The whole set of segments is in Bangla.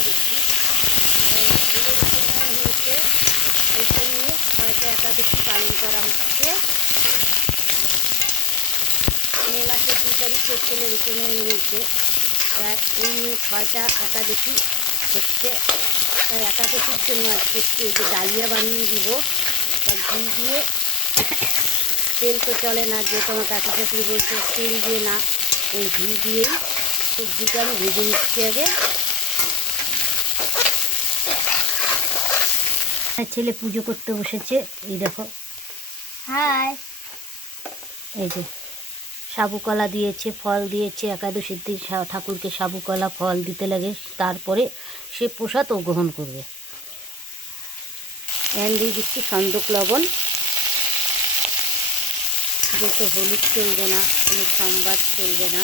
একাদশী, হয়েছে এইটা নিয়ে 6টা একাদশী পালন করা হচ্ছে। মে মাসের 2 তারিখে ছেলের উপনয়ন হয়েছে, এই নিয়ে 6টা একাদশী হচ্ছে। তাই একাদশীর জন্য আজকে একটু এই যে ডালিয়া বানিয়ে দিব। তা ঘি দিয়ে, তেল তো চলে না, যেহেতু আমার কাকু শাশুড়ি বলছে তেল দিয়ে না, এই ঘি দিয়েই সবজিটা আমি ভেজে নিচ্ছি আগে। ছেলে পুজো করতে বসেছে, এই দেখো। হাই। এই যে সাবু কলা দিয়েছে, ফল দিয়েছে। একাদশীর দিন ঠাকুরকে সাবু কলা ফল দিতে লাগে, তারপরে সে প্রসাদ ও গ্রহণ করবে। এন দিয়ে দিচ্ছি সন্দক লবণ, যেহেতু হলুদ চলবে না, কোনো সংবাদ চলবে না,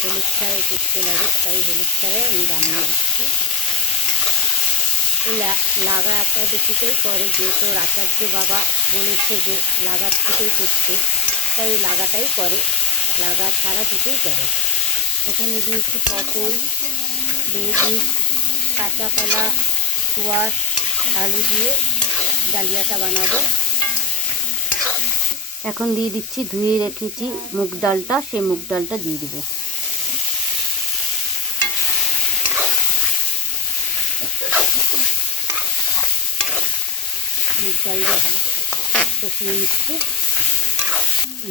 হলুদ ছাড়াই করতে লাগে, তাই হলুদ ছাড়াই আমি বানিয়ে দিচ্ছি। লাগা একাদশীতেই করে, যেহেতু আচার্য বাবা বলেছে যে লাগার থেকেই করতে, তাই লাগাটাই করে, লাগা ছাড়া দুটোই করে। এখানে দিয়েছি পটল, বেগুন, কাঁচা কলা, কোয়াশ, আলু দিয়ে ডালিয়াটা বানাবো। এখন দিয়ে দিচ্ছি ধুয়ে রেখেছি মুগ ডালটা, সেই মুগ ডালটা দিয়ে দিব। মুগ ডাল দিয়ে ভালো কষিয়ে নিচ্ছি,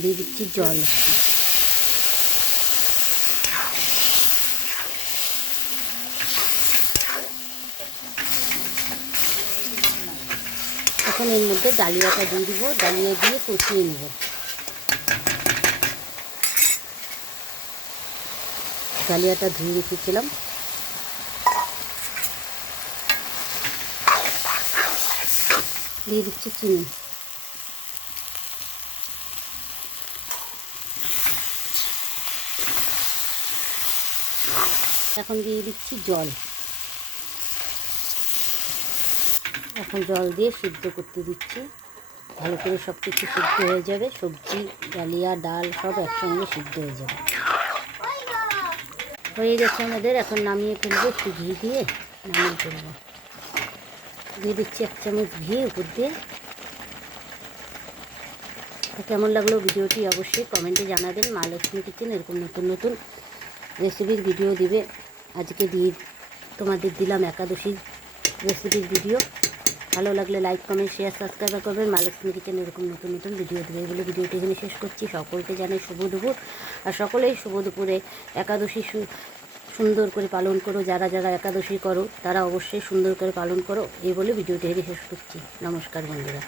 দিয়ে দিচ্ছি জল একটু। এখন এর মধ্যে ডালিয়াটা দিয়ে দিব, ডালিয়া দিয়ে কষিয়ে নেব। ডালিয়াটা ধুয়ে রেখেছিলাম, দিয়ে দিচ্ছি চিনি। এখন দিয়ে দিচ্ছি জল। এখন জল দিয়ে সিদ্ধ করতে দিচ্ছি, ভালো করে সব কিছু সিদ্ধ হয়ে যাবে, সবজি ডালিয়া ডাল সব একসঙ্গে সিদ্ধ হয়ে যাবে। হয়ে গেছে আমাদের, এখন নামিয়ে ফেলবো। একটু ঘি দিয়ে নামিয়ে ফেলবো। দিয়ে দিচ্ছি 1 চামচ ঘি উপর দিয়ে। কেমন লাগলো ভিডিওটি অবশ্যই কমেন্টে জানাবেন। মা লক্ষ্মী কিচেন এরকম নতুন নতুন রেসিপির ভিডিও দিবে। আজকে তোমাদের দিলাম একাদশীর রেসিপির ভিডিও। ভালো লাগলে লাইক কমেন্ট শেয়ার সাবস্ক্রাইব করবেন। মা লক্ষ্মী কিচেন এরকম নতুন নতুন ভিডিও দেবে। এগুলো ভিডিওটি এখানে শেষ করছি। সকলকে জানাই শুভ দুপুর, আর সকলেই শুভ দুপুরে একাদশী সুন্দর করে পালন করো। যারা যারা একাদশী করো তারা অবশ্যই সুন্দর করে পালন করো, এই বলে ভিডিওটি এখানে শেষ করছি। নমস্কার বন্ধুরা।